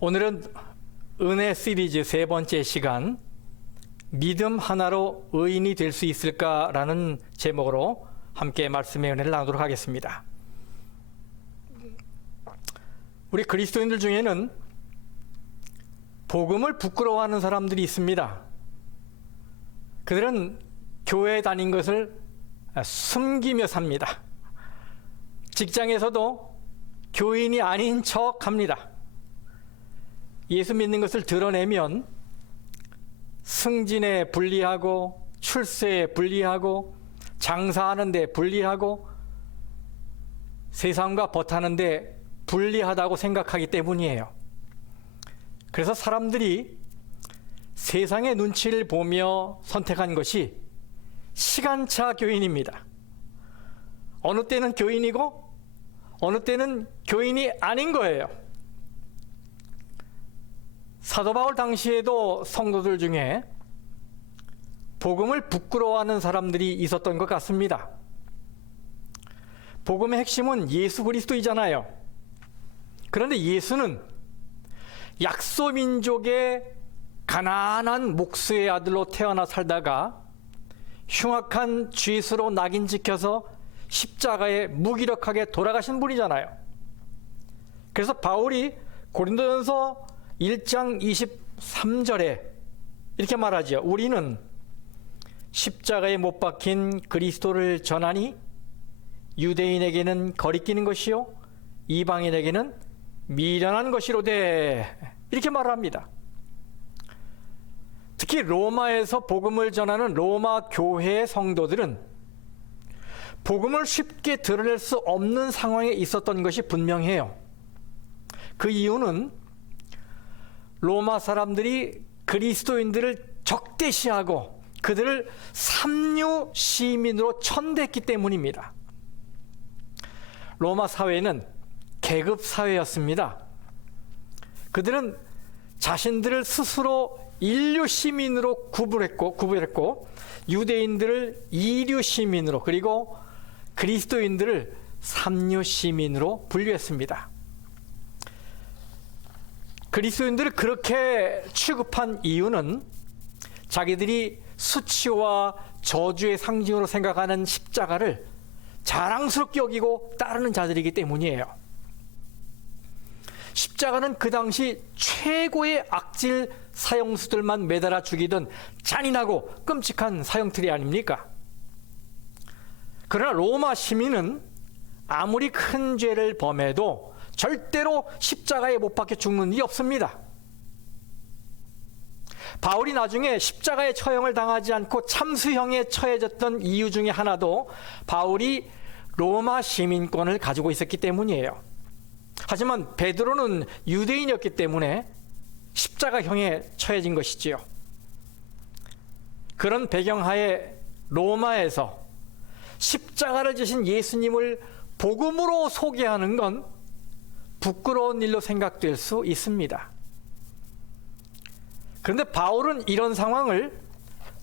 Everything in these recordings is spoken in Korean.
오늘은 은혜 시리즈 세 번째 시간, 믿음 하나로 의인이 될 수 있을까라는 제목으로 함께 말씀의 은혜를 나누도록 하겠습니다. 우리 그리스도인들 중에는 복음을 부끄러워하는 사람들이 있습니다. 그들은 교회에 다닌 것을 숨기며 삽니다. 직장에서도 교인이 아닌 척 합니다. 예수 믿는 것을 드러내면 승진에 불리하고, 출세에 불리하고, 장사하는 데 불리하고, 세상과 버타는 데 불리하다고 생각하기 때문이에요. 그래서 사람들이 세상의 눈치를 보며 선택한 것이 시간차 교인입니다. 어느 때는 교인이고 어느 때는 교인이 아닌 거예요. 사도 바울 당시에도 성도들 중에 복음을 부끄러워하는 사람들이 있었던 것 같습니다. 복음의 핵심은 예수 그리스도이잖아요. 그런데 예수는 약소민족의 가난한 목수의 아들로 태어나 살다가 흉악한 죄수로 낙인 찍혀서 십자가에 무기력하게 돌아가신 분이잖아요. 그래서 바울이 고린도전서 1장 23절에 이렇게 말하죠. 우리는 십자가에 못 박힌 그리스도를 전하니 유대인에게는 거리끼는 것이요 이방인에게는 미련한 것이로되, 이렇게 말합니다. 특히 로마에서 복음을 전하는 로마 교회의 성도들은 복음을 쉽게 드러낼 수 없는 상황에 있었던 것이 분명해요. 그 이유는 로마 사람들이 그리스도인들을 적대시하고 그들을 삼류 시민으로 천대했기 때문입니다. 로마 사회는 계급 사회였습니다. 그들은 자신들을 스스로 인류 시민으로 구분했고 유대인들을 이류 시민으로, 그리고 그리스도인들을 삼류 시민으로 분류했습니다. 그리스도인들을 그렇게 취급한 이유는 자기들이 수치와 저주의 상징으로 생각하는 십자가를 자랑스럽게 여기고 따르는 자들이기 때문이에요. 십자가는 그 당시 최고의 악질 사형수들만 매달아 죽이던 잔인하고 끔찍한 사형틀이 아닙니까? 그러나 로마 시민은 아무리 큰 죄를 범해도 절대로 십자가에 못 박혀 죽는 일이 없습니다. 바울이 나중에 십자가의 처형을 당하지 않고 참수형에 처해졌던 이유 중에 하나도 바울이 로마 시민권을 가지고 있었기 때문이에요. 하지만 베드로는 유대인이었기 때문에 십자가형에 처해진 것이지요. 그런 배경하에 로마에서 십자가를 지신 예수님을 복음으로 소개하는 건 부끄러운 일로 생각될 수 있습니다. 그런데 바울은 이런 상황을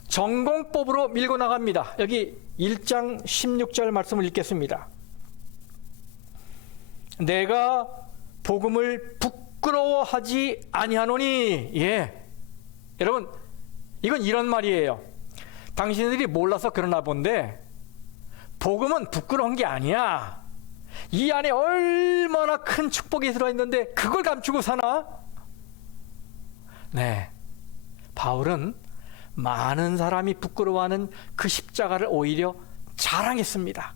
전공법으로 밀고 나갑니다. 여기 1장 16절 말씀을 읽겠습니다. 내가 복음을 부끄러워하지 아니하노니. 여러분, 이건 이런 말이에요. 당신들이 몰라서 그러나 본데 복음은 부끄러운 게 아니야. 이 안에 얼마나 큰 축복이 들어있는데 그걸 감추고 사나? 네, 바울은 많은 사람이 부끄러워하는 그 십자가를 오히려 자랑했습니다.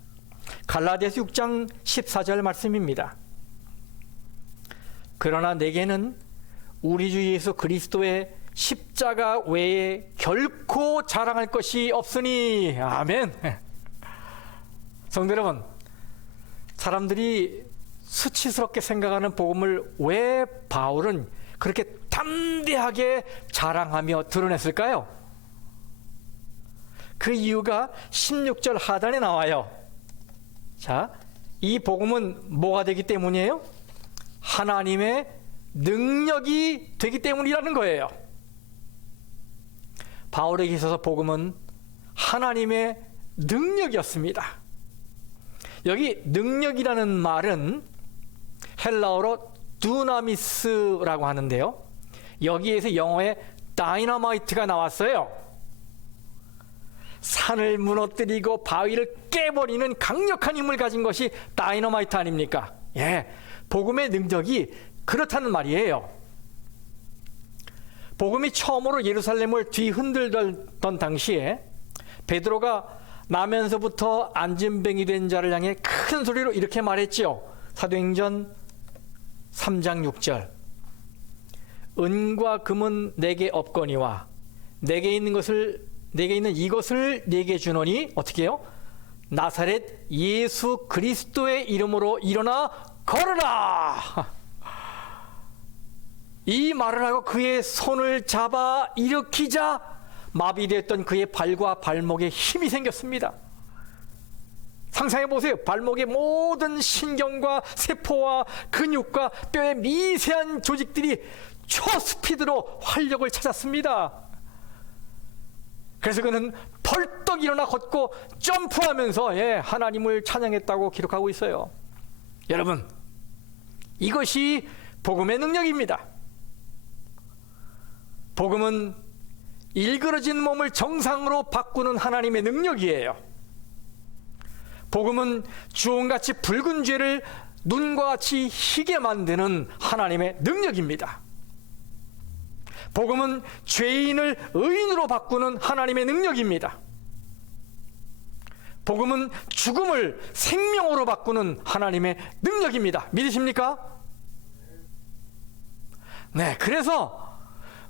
갈라디아서 6장 14절 말씀입니다. 그러나 내게는 우리 주 예수 그리스도의 십자가 외에 결코 자랑할 것이 없으니. 아멘. 성도 여러분, 사람들이 수치스럽게 생각하는 복음을 왜 바울은 그렇게 담대하게 자랑하며 드러냈을까요? 그 이유가 16절 하단에 나와요. 자, 이 복음은 뭐가 되기 때문이에요? 하나님의 능력이 되기 때문이라는 거예요. 바울에게 있어서 복음은 하나님의 능력이었습니다. 여기 능력이라는 말은 헬라어로 두나미스라고 하는데요. 여기에서 영어에 다이너마이트가 나왔어요. 산을 무너뜨리고 바위를 깨버리는 강력한 힘을 가진 것이 다이너마이트 아닙니까? 예, 복음의 능력이 그렇다는 말이에요. 복음이 처음으로 예루살렘을 뒤흔들던 당시에 베드로가 나면서부터 안진뱅이 된 자를 향해 큰 소리로 이렇게 말했지요. 사도행전 3장 6절. 은과 금은 내게 없거니와 내게 있는 이것을 내게 주노니 어떻게 해요? 나사렛 예수 그리스도의 이름으로 일어나 걸어라. 이 말을 하고 그의 손을 잡아 일으키자 마비되었던 그의 발과 발목에 힘이 생겼습니다. 상상해 보세요. 발목의 모든 신경과 세포와 근육과 뼈의 미세한 조직들이 초스피드로 활력을 찾았습니다. 그래서 그는 벌떡 일어나 걷고 점프하면서 하나님을 찬양했다고 기록하고 있어요. 여러분, 이것이 복음의 능력입니다. 복음은 일그러진 몸을 정상으로 바꾸는 하나님의 능력이에요. 복음은 주홍같이 붉은 죄를 눈과 같이 희게 만드는 하나님의 능력입니다. 복음은 죄인을 의인으로 바꾸는 하나님의 능력입니다. 복음은 죽음을 생명으로 바꾸는 하나님의 능력입니다. 믿으십니까? 네, 그래서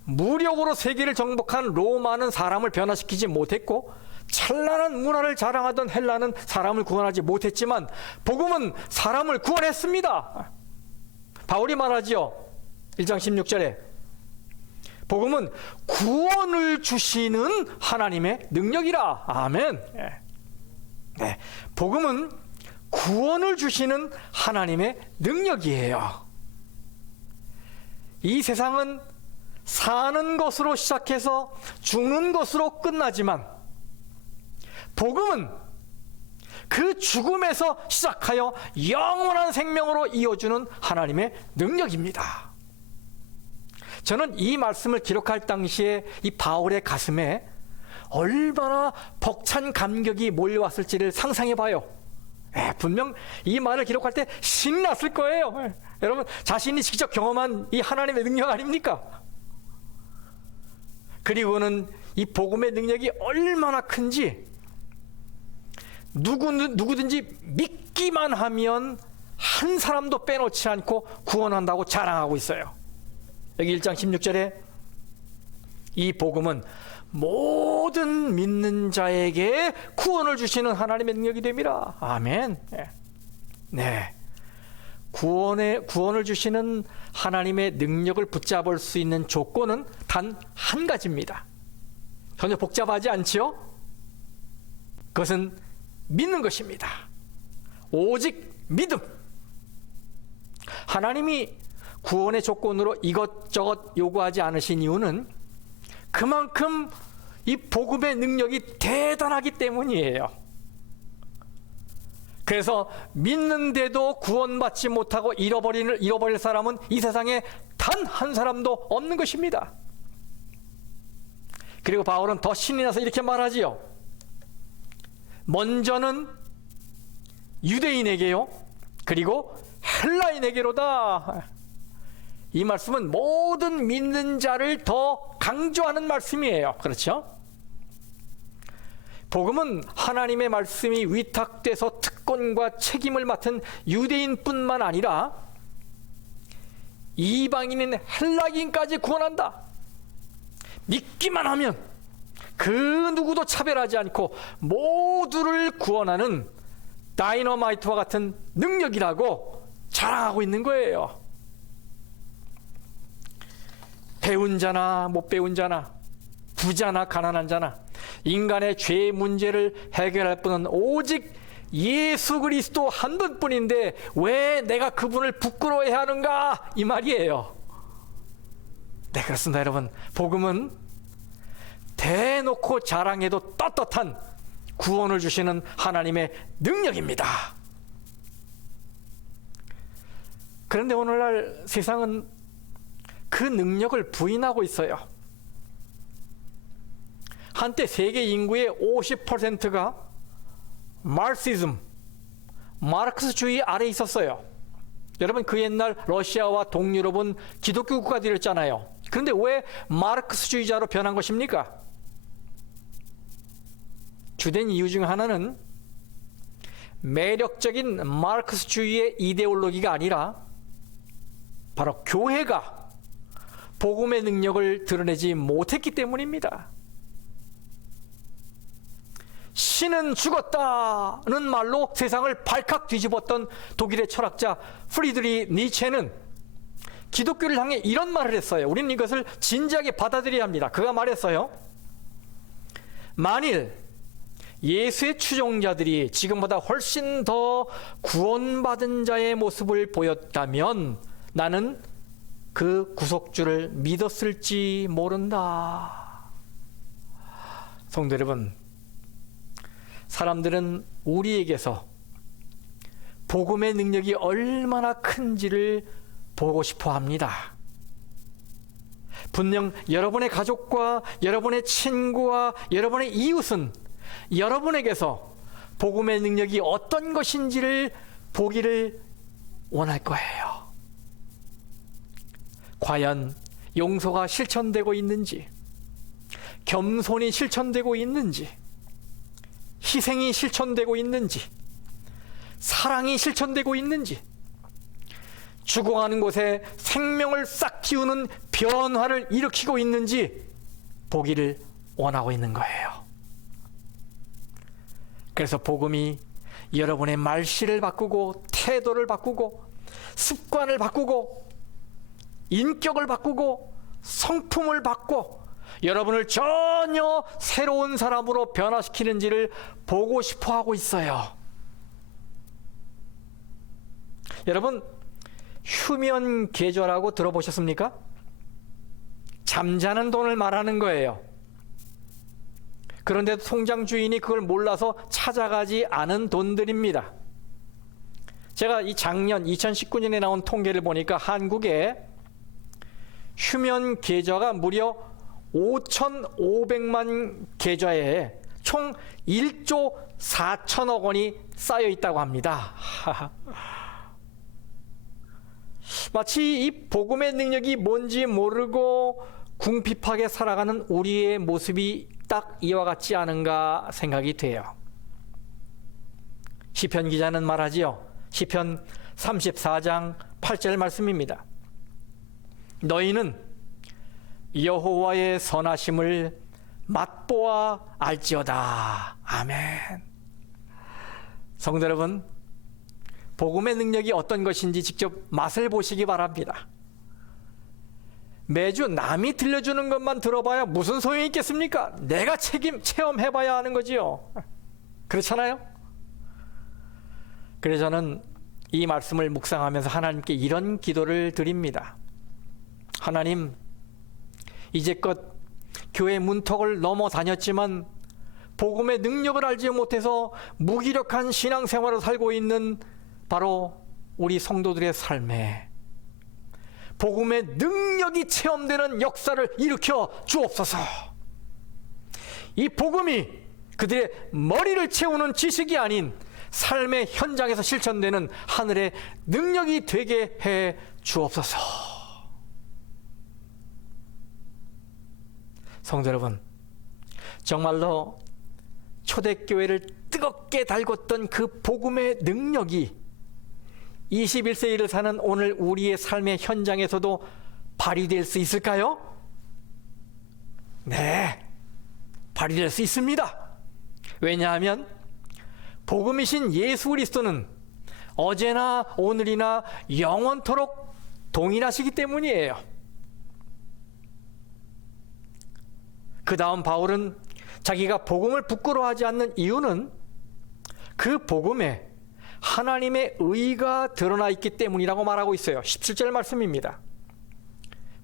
무력으로 세계를 정복한 로마는 사람을 변화시키지 못했고 찬란한 문화를 자랑하던 헬라는 사람을 구원하지 못했지만 복음은 사람을 구원했습니다. 바울이 말하지요. 1장 16절에 복음은 구원을 주시는 하나님의 능력이라. 아멘. 네, 복음은 구원을 주시는 하나님의 능력이에요. 이 세상은 사는 것으로 시작해서 죽는 것으로 끝나지만 복음은 그 죽음에서 시작하여 영원한 생명으로 이어주는 하나님의 능력입니다. 저는 이 말씀을 기록할 당시에 이 바울의 가슴에 얼마나 벅찬 감격이 몰려왔을지를 상상해 봐요. 분명 이 말을 기록할 때 신이 났을 거예요. 여러분, 자신이 직접 경험한 이 하나님의 능력 아닙니까? 그리고는 이 복음의 능력이 얼마나 큰지 누구든지 믿기만 하면 한 사람도 빼놓지 않고 구원한다고 자랑하고 있어요. 여기 1장 16절에 이 복음은 모든 믿는 자에게 구원을 주시는 하나님의 능력이 됨이라. 아멘. 네. 구원을 주시는 하나님의 능력을 붙잡을 수 있는 조건은 단 한 가지입니다. 전혀 복잡하지 않지요? 그것은 믿는 것입니다. 오직 믿음. 하나님이 구원의 조건으로 이것저것 요구하지 않으신 이유는 그만큼 이 복음의 능력이 대단하기 때문이에요. 그래서 믿는데도 구원받지 못하고 잃어버릴 사람은 이 세상에 단 한 사람도 없는 것입니다. 그리고 바울은 더 신이 나서 이렇게 말하지요. 먼저는 유대인에게요, 그리고 헬라인에게로다. 이 말씀은 모든 믿는 자를 더 강조하는 말씀이에요. 그렇죠? 복음은 하나님의 말씀이 위탁돼서 특권과 책임을 맡은 유대인뿐만 아니라 이방인인 헬라인까지 구원한다. 믿기만 하면 그 누구도 차별하지 않고 모두를 구원하는 다이너마이트와 같은 능력이라고 자랑하고 있는 거예요. 배운 자나 못 배운 자나, 부자나 가난한 자나, 인간의 죄 문제를 해결할 분은 오직 예수 그리스도 한 분뿐인데 왜 내가 그분을 부끄러워해야 하는가, 이 말이에요. 네, 그렇습니다. 여러분, 복음은 대놓고 자랑해도 떳떳한 구원을 주시는 하나님의 능력입니다. 그런데 오늘날 세상은 그 능력을 부인하고 있어요. 한때 세계 인구의 50%가 마르크스주의 아래 있었어요. 여러분, 그 옛날 러시아와 동유럽은 기독교 국가들이었잖아요. 그런데 왜 마르크스주의자로 변한 것입니까? 주된 이유 중 하나는 매력적인 마르크스주의의 이데올로기가 아니라 바로 교회가 복음의 능력을 드러내지 못했기 때문입니다. 신은 죽었다는 말로 세상을 발칵 뒤집었던 독일의 철학자 프리드리 니체는 기독교를 향해 이런 말을 했어요. 우리는 이것을 진지하게 받아들여야 합니다. 그가 말했어요. 만일 예수의 추종자들이 지금보다 훨씬 더 구원받은 자의 모습을 보였다면 나는 그 구속주를 믿었을지 모른다. 성도 여러분, 사람들은 우리에게서 복음의 능력이 얼마나 큰지를 보고 싶어 합니다. 분명 여러분의 가족과 여러분의 친구와 여러분의 이웃은 여러분에게서 복음의 능력이 어떤 것인지를 보기를 원할 거예요. 과연 용서가 실천되고 있는지, 겸손이 실천되고 있는지, 희생이 실천되고 있는지, 사랑이 실천되고 있는지, 죽어가는 곳에 생명을 싹 틔우는 변화를 일으키고 있는지 보기를 원하고 있는 거예요. 그래서 복음이 여러분의 말씨를 바꾸고 태도를 바꾸고 습관을 바꾸고 인격을 바꾸고 성품을 바꿔 여러분을 전혀 새로운 사람으로 변화시키는지를 보고 싶어 하고 있어요. 여러분, 휴면 계좌라고 들어보셨습니까? 잠자는 돈을 말하는 거예요. 그런데 통장 주인이 그걸 몰라서 찾아가지 않은 돈들입니다. 제가 이 작년 2019년에 나온 통계를 보니까 한국에 휴면 계좌가 무려 5,500만 계좌에 총 1조 4천억 원이 쌓여 있다고 합니다. 마치 이 복음의 능력이 뭔지 모르고 궁핍하게 살아가는 우리의 모습이 딱 이와 같지 않은가 생각이 돼요. 시편 기자는 말하지요. 시편 34장 8절 말씀입니다. 너희는 여호와의 선하심을 맛보아 알지어다. 아멘. 성도 여러분, 복음의 능력이 어떤 것인지 직접 맛을 보시기 바랍니다. 매주 남이 들려주는 것만 들어봐야 무슨 소용이 있겠습니까? 내가 체험해봐야 하는 거지요. 그렇잖아요? 그래서 저는 이 말씀을 묵상하면서 하나님께 이런 기도를 드립니다. 하나님, 이제껏 교회 문턱을 넘어 다녔지만 복음의 능력을 알지 못해서 무기력한 신앙생활을 살고 있는 바로 우리 성도들의 삶에 복음의 능력이 체험되는 역사를 일으켜 주옵소서. 이 복음이 그들의 머리를 채우는 지식이 아닌 삶의 현장에서 실천되는 하늘의 능력이 되게 해 주옵소서. 성도 여러분, 정말로 초대교회를 뜨겁게 달궜던 그 복음의 능력이 21세기를 사는 오늘 우리의 삶의 현장에서도 발휘될 수 있을까요? 네, 발휘될 수 있습니다. 왜냐하면 복음이신 예수 그리스도는 어제나 오늘이나 영원토록 동일하시기 때문이에요. 그 다음 바울은 자기가 복음을 부끄러워하지 않는 이유는 그 복음에 하나님의 의가 드러나 있기 때문이라고 말하고 있어요. 17절 말씀입니다.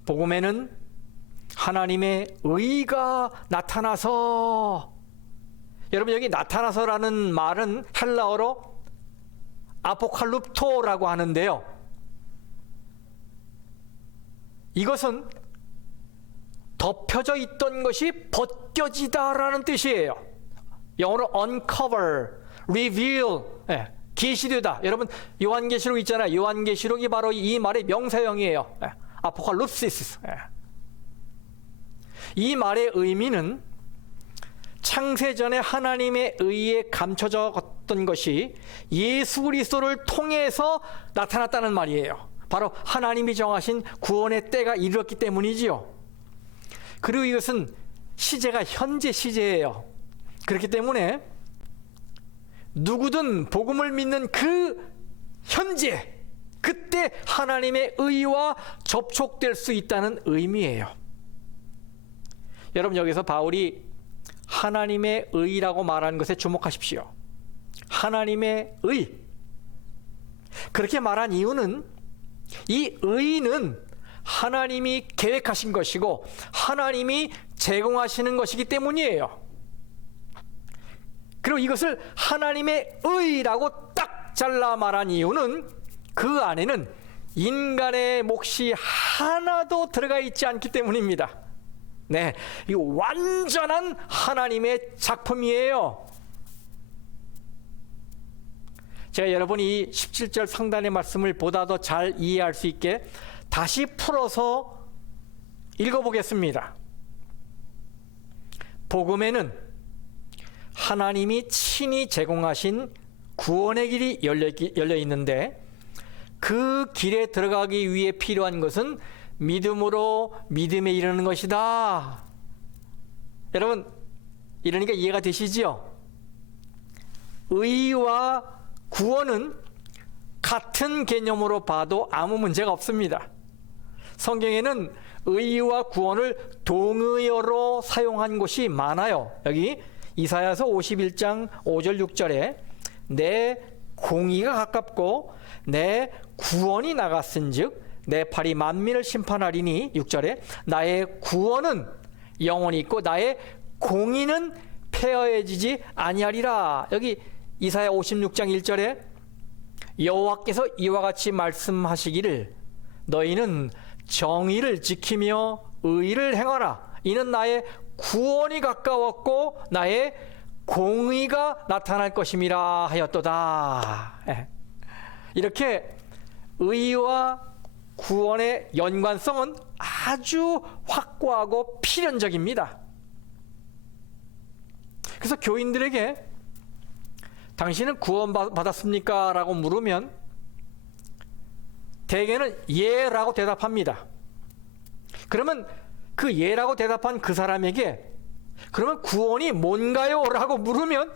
복음에는 하나님의 의가 나타나서, 여러분 여기 나타나서라는 말은 헬라어로 아포칼룹토라고 하는데요. 이것은 덮여져 있던 것이 벗겨지다라는 뜻이에요. 영어로 uncover, reveal, 계시되다. 여러분 요한계시록 있잖아요. 요한계시록이 바로 이 말의 명사형이에요. 아포칼립시스. 이 말의 의미는 창세전에 하나님의 의에 감춰졌던 것이 예수 그리스도를 통해서 나타났다는 말이에요. 바로 하나님이 정하신 구원의 때가 이르렀기 때문이지요. 그리고 이것은 시제가 현재 시제예요. 그렇기 때문에 누구든 복음을 믿는 그 현재, 그때 하나님의 의와 접촉될 수 있다는 의미예요. 여러분 여기서 바울이 하나님의 의라고 말하는 것에 주목하십시오. 하나님의 의. 그렇게 말한 이유는 이 의는 하나님이 계획하신 것이고 하나님이 제공하시는 것이기 때문이에요. 그리고 이것을 하나님의 의라고 딱 잘라 말한 이유는 그 안에는 인간의 몫이 하나도 들어가 있지 않기 때문입니다. 네, 이거 완전한 하나님의 작품이에요. 제가 여러분이 이 17절 상단의 말씀을 보다 더 잘 이해할 수 있게 다시 풀어서 읽어보겠습니다. 복음에는 하나님이 친히 제공하신 구원의 길이 열려 있는데 그 길에 들어가기 위해 필요한 것은 믿음으로 믿음에 이르는 것이다. 여러분 이러니까 이해가 되시지요? 의와 구원은 같은 개념으로 봐도 아무 문제가 없습니다. 성경에는 의와 구원을 동의어로 사용한 곳이 많아요. 여기 이사야서 51장 5절 6절에 내 공의가 가깝고 내 구원이 나갔은즉 내 팔이 만민을 심판하리니 6절에 나의 구원은 영원히 있고 나의 공의는 폐허해지지 아니하리라. 여기 이사야 56장 1절에 여호와께서 이와 같이 말씀하시기를 너희는 정의를 지키며 의를 행하라. 이는 나의 구원이 가까웠고 나의 공의가 나타날 것임이라 하였도다. 이렇게 의와 구원의 연관성은 아주 확고하고 필연적입니다. 그래서 교인들에게 당신은 구원받았습니까? 라고 물으면 대개는 예라고 대답합니다. 그러면 그 예라고 대답한 그 사람에게 그러면 구원이 뭔가요? 라고 물으면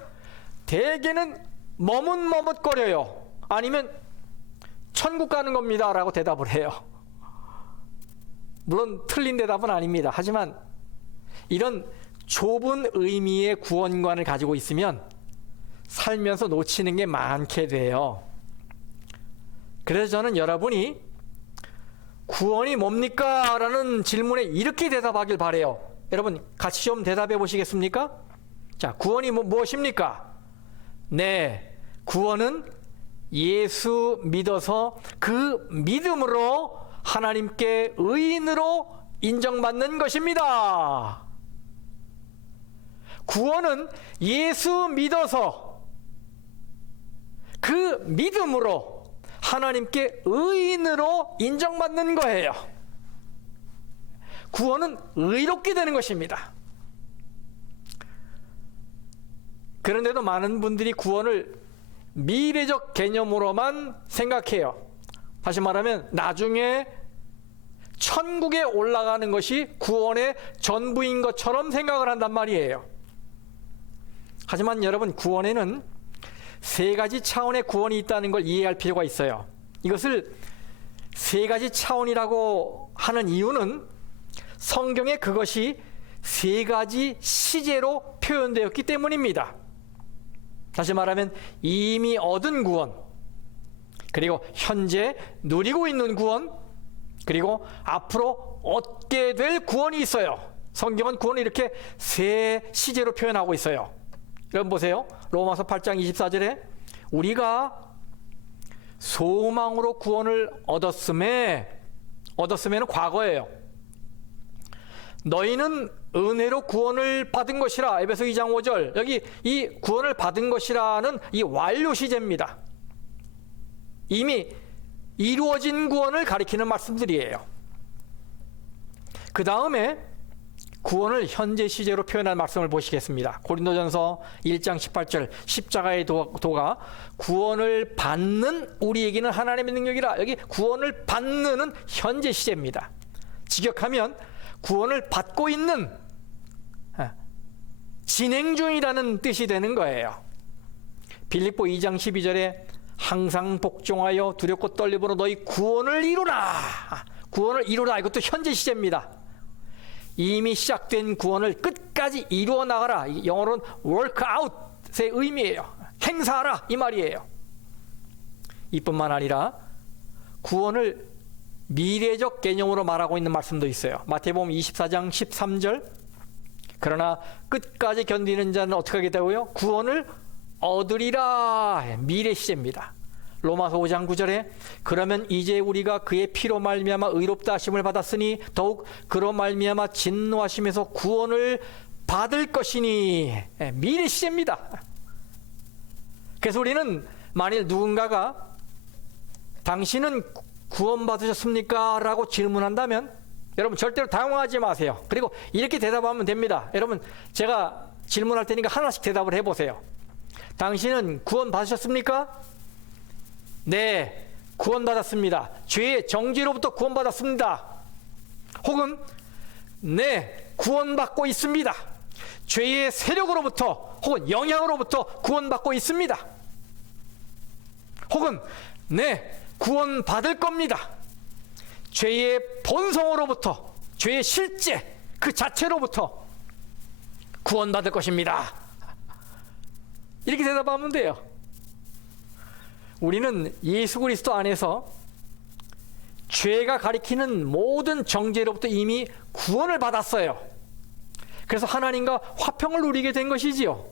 대개는 머뭇머뭇거려요. 아니면 천국 가는 겁니다 라고 대답을 해요. 물론 틀린 대답은 아닙니다. 하지만 이런 좁은 의미의 구원관을 가지고 있으면 살면서 놓치는 게 많게 돼요. 그래서 저는 여러분이 구원이 뭡니까? 라는 질문에 이렇게 대답하길 바라요. 여러분 같이 좀 대답해 보시겠습니까? 자, 구원이 무엇입니까? 네, 구원은 예수 믿어서 그 믿음으로 하나님께 의인으로 인정받는 것입니다. 구원은 예수 믿어서 그 믿음으로 하나님께 의인으로 인정받는 거예요. 구원은 의롭게 되는 것입니다. 그런데도 많은 분들이 구원을 미래적 개념으로만 생각해요. 다시 말하면 나중에 천국에 올라가는 것이 구원의 전부인 것처럼 생각을 한단 말이에요. 하지만 여러분, 구원에는 세 가지 차원의 구원이 있다는 걸 이해할 필요가 있어요. 이것을 세 가지 차원이라고 하는 이유는 성경에 그것이 세 가지 시제로 표현되었기 때문입니다. 다시 말하면 이미 얻은 구원, 그리고 현재 누리고 있는 구원, 그리고 앞으로 얻게 될 구원이 있어요. 성경은 구원을 이렇게 세 시제로 표현하고 있어요. 여러분 보세요. 로마서 8장 24절에 우리가 소망으로 구원을 얻었음에 얻었으면 과거예요. 너희는 은혜로 구원을 받은 것이라. 에베소 2장 5절. 여기 이 구원을 받은 것이라는 이 완료 시제입니다. 이미 이루어진 구원을 가리키는 말씀들이에요. 그 다음에 구원을 현재 시제로 표현한 말씀을 보시겠습니다. 고린도전서 1장 18절. 십자가의 도가 구원을 받는 우리에게는 하나님의 능력이라. 여기 구원을 받는은 현재 시제입니다. 직역하면 구원을 받고 있는, 진행 중이라는 뜻이 되는 거예요. 빌립보 2장 12절에 항상 복종하여 두렵고 떨림으로 너희 구원을 이루라. 구원을 이루라. 이것도 현재 시제입니다. 이미 시작된 구원을 끝까지 이루어 나가라. 영어로는 work out의 의미예요. 행사하라 이 말이에요. 이뿐만 아니라 구원을 미래적 개념으로 말하고 있는 말씀도 있어요. 마태복음 24장 13절. 그러나 끝까지 견디는 자는 어떻게 하겠다고요? 구원을 얻으리라. 미래 시제입니다. 로마서 5장 9절에 그러면 이제 우리가 그의 피로 말미암아 의롭다 하심을 받았으니 더욱 그로 말미암아 진노하심에서 구원을 받을 것이니. 미래 시제입니다. 그래서 우리는 만일 누군가가 당신은 구원받으셨습니까? 라고 질문한다면 여러분 절대로 당황하지 마세요. 그리고 이렇게 대답하면 됩니다. 여러분 제가 질문할 테니까 하나씩 대답을 해보세요. 당신은 구원받으셨습니까? 네, 구원받았습니다. 죄의 정죄로부터 구원받았습니다. 혹은 네, 구원받고 있습니다. 죄의 세력으로부터 혹은 영향으로부터 구원받고 있습니다. 혹은 네, 구원받을 겁니다. 죄의 본성으로부터, 죄의 실제 그 자체로부터 구원받을 것입니다. 이렇게 대답하면 돼요. 우리는 예수 그리스도 안에서 죄가 가리키는 모든 정죄로부터 이미 구원을 받았어요. 그래서 하나님과 화평을 누리게 된 것이지요.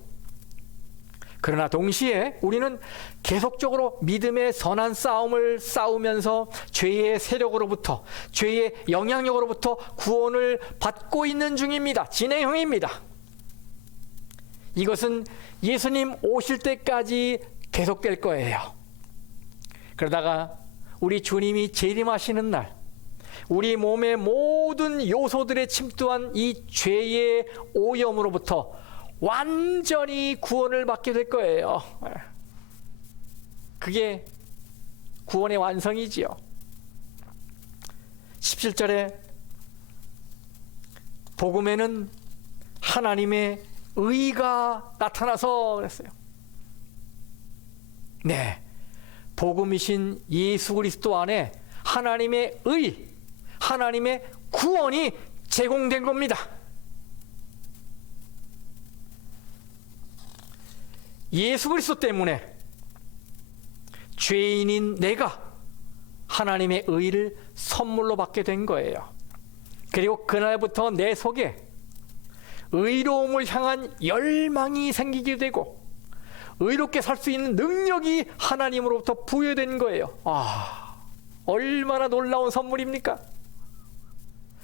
그러나 동시에 우리는 계속적으로 믿음의 선한 싸움을 싸우면서 죄의 세력으로부터, 죄의 영향력으로부터 구원을 받고 있는 중입니다. 진행형입니다. 이것은 예수님 오실 때까지 계속될 거예요. 그러다가 우리 주님이 재림하시는 날, 우리 몸의 모든 요소들에 침투한 이 죄의 오염으로부터 완전히 구원을 받게 될 거예요. 그게 구원의 완성이지요. 17절에 복음에는 하나님의 의가 나타나서 그랬어요. 네, 복음이신 예수 그리스도 안에 하나님의 의, 하나님의 구원이 제공된 겁니다. 예수 그리스도 때문에 죄인인 내가 하나님의 의를 선물로 받게 된 거예요. 그리고 그날부터 내 속에 의로움을 향한 열망이 생기게 되고 의롭게 살 수 있는 능력이 하나님으로부터 부여된 거예요. 얼마나 놀라운 선물입니까?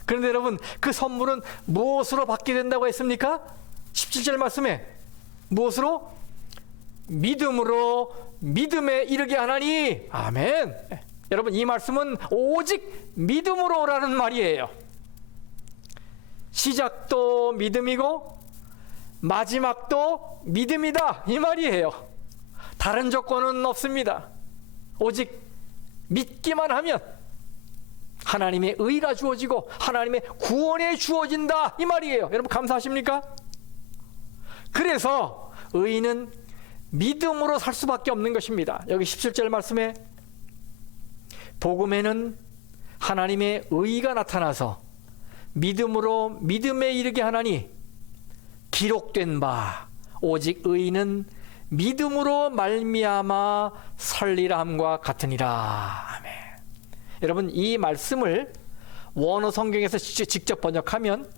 그런데 여러분, 그 선물은 무엇으로 받게 된다고 했습니까? 17절 말씀에 무엇으로? 믿음으로 믿음에 이르게 하나니. 아멘. 여러분, 이 말씀은 오직 믿음으로라는 말이에요. 시작도 믿음이고 마지막도 믿음이다 이 말이에요. 다른 조건은 없습니다. 오직 믿기만 하면 하나님의 의가 주어지고 하나님의 구원이 주어진다 이 말이에요. 여러분 감사하십니까? 그래서 의인은 믿음으로 살 수밖에 없는 것입니다. 여기 17절 말씀에 복음에는 하나님의 의가 나타나서 믿음으로 믿음에 이르게 하나니 기록된 바 오직 의인은 믿음으로 말미암아 살리라 함과 같으니라. 아멘. 여러분, 이 말씀을 원어 성경에서 직접 번역하면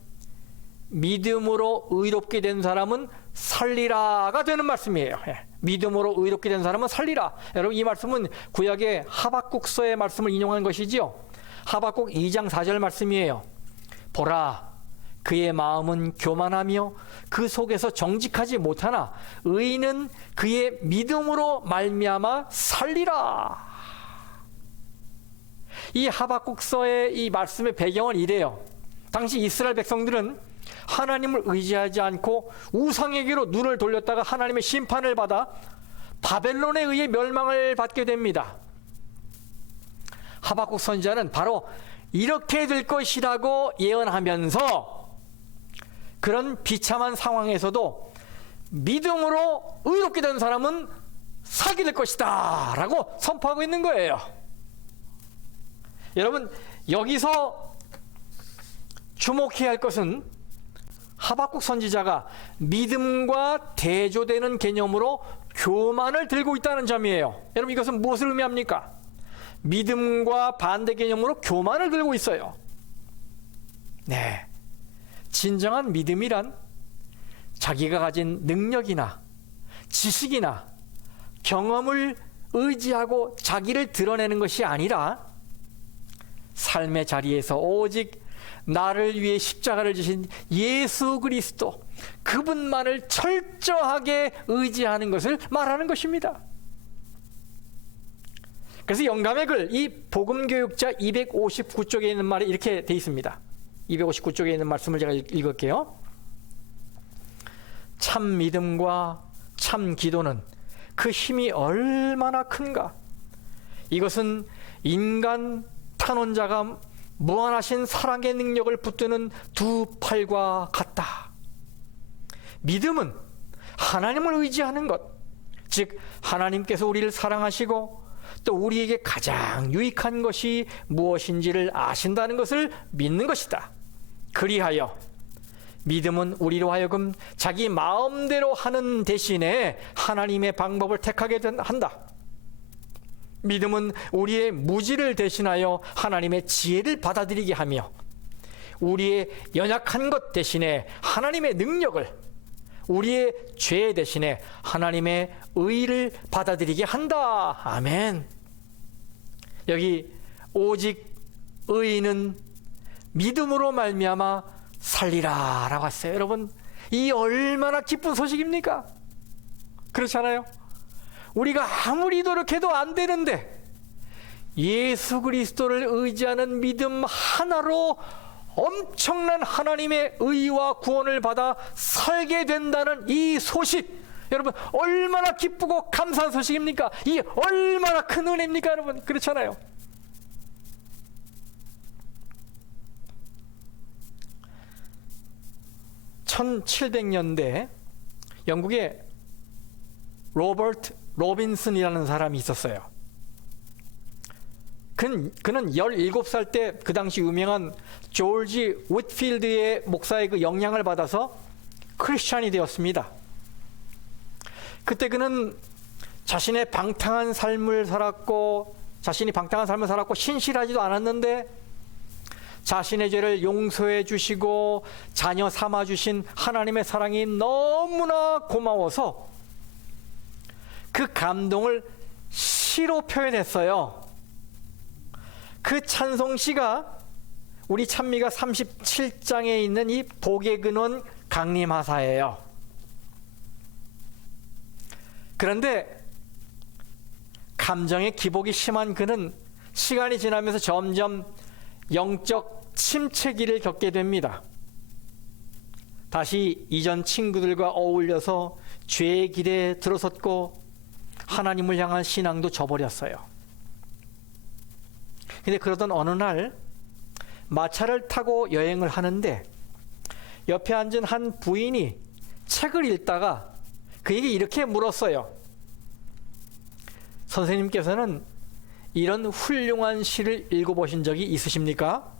믿음으로 의롭게 된 사람은 살리라가 되는 말씀이에요. 믿음으로 의롭게 된 사람은 살리라. 여러분, 이 말씀은 구약의 하박국서의 말씀을 인용한 것이지요. 하박국 2장 4절 말씀이에요. 보라, 그의 마음은 교만하며 그 속에서 정직하지 못하나 의인은 그의 믿음으로 말미암아 살리라. 이 하박국서의 이 말씀의 배경은 이래요. 당시 이스라엘 백성들은 하나님을 의지하지 않고 우상에게로 눈을 돌렸다가 하나님의 심판을 받아 바벨론에 의해 멸망을 받게 됩니다. 하박국 선지자는 바로 이렇게 될 것이라고 예언하면서 그런 비참한 상황에서도 믿음으로 의롭게 된 사람은 살게 될 것이다 라고 선포하고 있는 거예요. 여러분, 여기서 주목해야 할 것은 하박국 선지자가 믿음과 대조되는 개념으로 교만을 들고 있다는 점이에요. 여러분, 이것은 무엇을 의미합니까? 믿음과 반대 개념으로 교만을 들고 있어요. 네, 진정한 믿음이란 자기가 가진 능력이나 지식이나 경험을 의지하고 자기를 드러내는 것이 아니라 삶의 자리에서 오직 나를 위해 십자가를 지신 예수 그리스도, 그분만을 철저하게 의지하는 것을 말하는 것입니다. 그래서 영감의 글, 이 복음교육자 259쪽에 있는 말이 이렇게 되어 있습니다. 259쪽에 있는 말씀을 제가 읽을게요. 참 믿음과 참 기도는 그 힘이 얼마나 큰가. 이것은 인간 탄원자가 무한하신 사랑의 능력을 붙드는 두 팔과 같다. 믿음은 하나님을 의지하는 것, 즉 하나님께서 우리를 사랑하시고 또 우리에게 가장 유익한 것이 무엇인지를 아신다는 것을 믿는 것이다. 그리하여 믿음은 우리로 하여금 자기 마음대로 하는 대신에 하나님의 방법을 택하게 한다. 믿음은 우리의 무지를 대신하여 하나님의 지혜를 받아들이게 하며 우리의 연약한 것 대신에 하나님의 능력을, 우리의 죄 대신에 하나님의 의를 받아들이게 한다. 아멘. 여기 오직 의인은 믿음으로 말미암아 살리라 라고 했어요. 여러분, 이 얼마나 기쁜 소식입니까? 그렇잖아요. 우리가 아무리 노력해도 안 되는데 예수 그리스도를 의지하는 믿음 하나로 엄청난 하나님의 의와 구원을 받아 살게 된다는 이 소식, 여러분 얼마나 기쁘고 감사한 소식입니까? 이 얼마나 큰 은혜입니까? 여러분, 그렇잖아요. (1700년대) 영국에 로버트 로빈슨이라는 사람이 있었어요. 그는 17살 때 그 당시 유명한 조지 윗필드의 목사의 그 영향을 받아서 크리스찬이 되었습니다. 그때 그는 자신이 방탕한 삶을 살았고 신실하지도 않았는데 자신의 죄를 용서해 주시고 자녀 삼아 주신 하나님의 사랑이 너무나 고마워서 그 감동을 시로 표현했어요. 그 찬송시가 우리 찬미가 37장에 있는 이 복의 근원 강림하사예요. 그런데 감정의 기복이 심한 그는 시간이 지나면서 점점 영적 침체기를 겪게 됩니다. 다시 이전 친구들과 어울려서 죄의 길에 들어섰고 하나님을 향한 신앙도 저버렸어요. 근데 그러던 어느 날 마차를 타고 여행을 하는데 옆에 앉은 한 부인이 책을 읽다가 그에게 이렇게 물었어요. 선생님께서는 이런 훌륭한 시를 읽어보신 적이 있으십니까?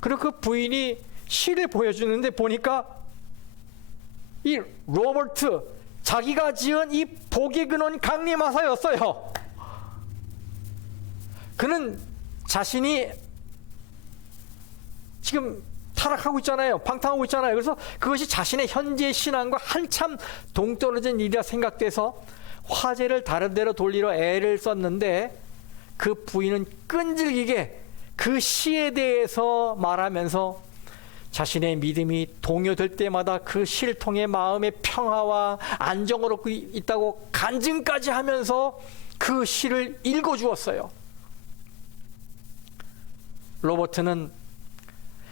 그리고 그 부인이 시를 보여주는데 보니까 이 로버트, 자기가 지은 이 복의 근원 강림하사였어요. 그는 자신이 지금 타락하고 있잖아요. 방탕하고 있잖아요. 그래서 그것이 자신의 현재 신앙과 한참 동떨어진 일이라 생각돼서 화제를 다른 데로 돌리러 애를 썼는데 그 부인은 끈질기게 그 시에 대해서 말하면서 자신의 믿음이 동요될 때마다 그 시를 통해 마음의 평화와 안정을 얻고 있다고 간증까지 하면서 그 시를 읽어주었어요. 로버트는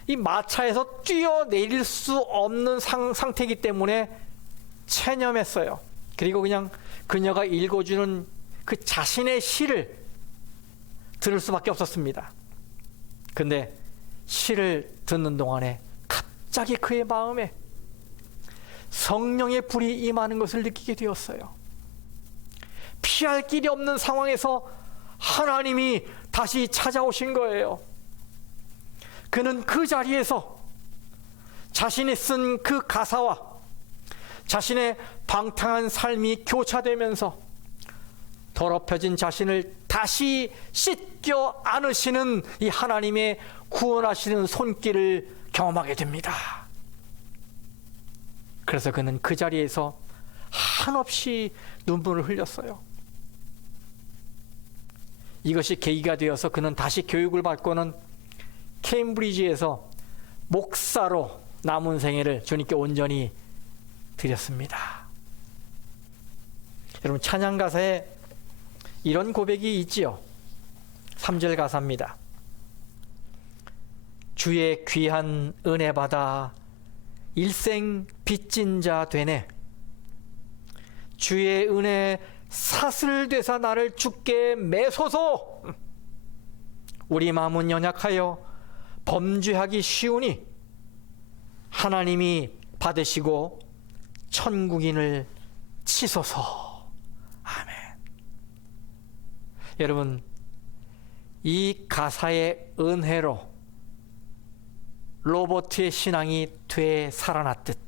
이 마차에서 뛰어내릴 수 없는 상태이기 때문에 체념했어요. 그리고 그냥 그녀가 읽어주는 그 자신의 시를 들을 수밖에 없었습니다. 근데 시를 듣는 동안에 갑자기 그의 마음에 성령의 불이 임하는 것을 느끼게 되었어요. 피할 길이 없는 상황에서 하나님이 다시 찾아오신 거예요. 그는 그 자리에서 자신이 쓴 그 가사와 자신의 방탕한 삶이 교차되면서 더럽혀진 자신을 다시 씻겨 안으시는 이 하나님의 구원하시는 손길을 경험하게 됩니다. 그래서 그는 그 자리에서 한없이 눈물을 흘렸어요. 이것이 계기가 되어서 그는 다시 교육을 받고는 케임브리지에서 목사로 남은 생애를 주님께 온전히 드렸습니다. 여러분, 찬양 가사에 이런 고백이 있지요. 3절 가사입니다. 주의 귀한 은혜 받아 일생 빚진 자 되네. 주의 은혜 사슬 되사 나를 주께 매소서. 우리 마음은 연약하여 범죄하기 쉬우니 하나님이 받으시고 천국인을 치소서. 아멘. 여러분, 이 가사의 은혜로 로버트의 신앙이 되살아났듯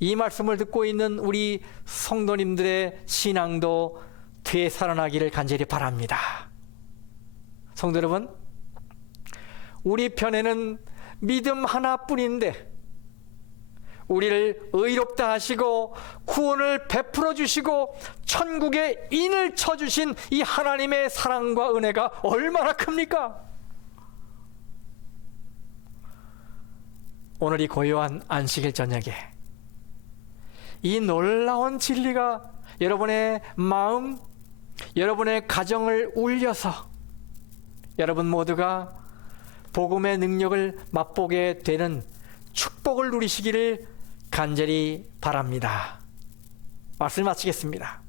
이 말씀을 듣고 있는 우리 성도님들의 신앙도 되살아나기를 간절히 바랍니다. 성도 여러분, 우리 편에는 믿음 하나뿐인데 우리를 의롭다 하시고 구원을 베풀어 주시고 천국에 인을 쳐주신 이 하나님의 사랑과 은혜가 얼마나 큽니까? 오늘 이 고요한 안식일 저녁에 이 놀라운 진리가 여러분의 마음, 여러분의 가정을 울려서 여러분 모두가 복음의 능력을 맛보게 되는 축복을 누리시기를 간절히 바랍니다. 말씀 마치겠습니다.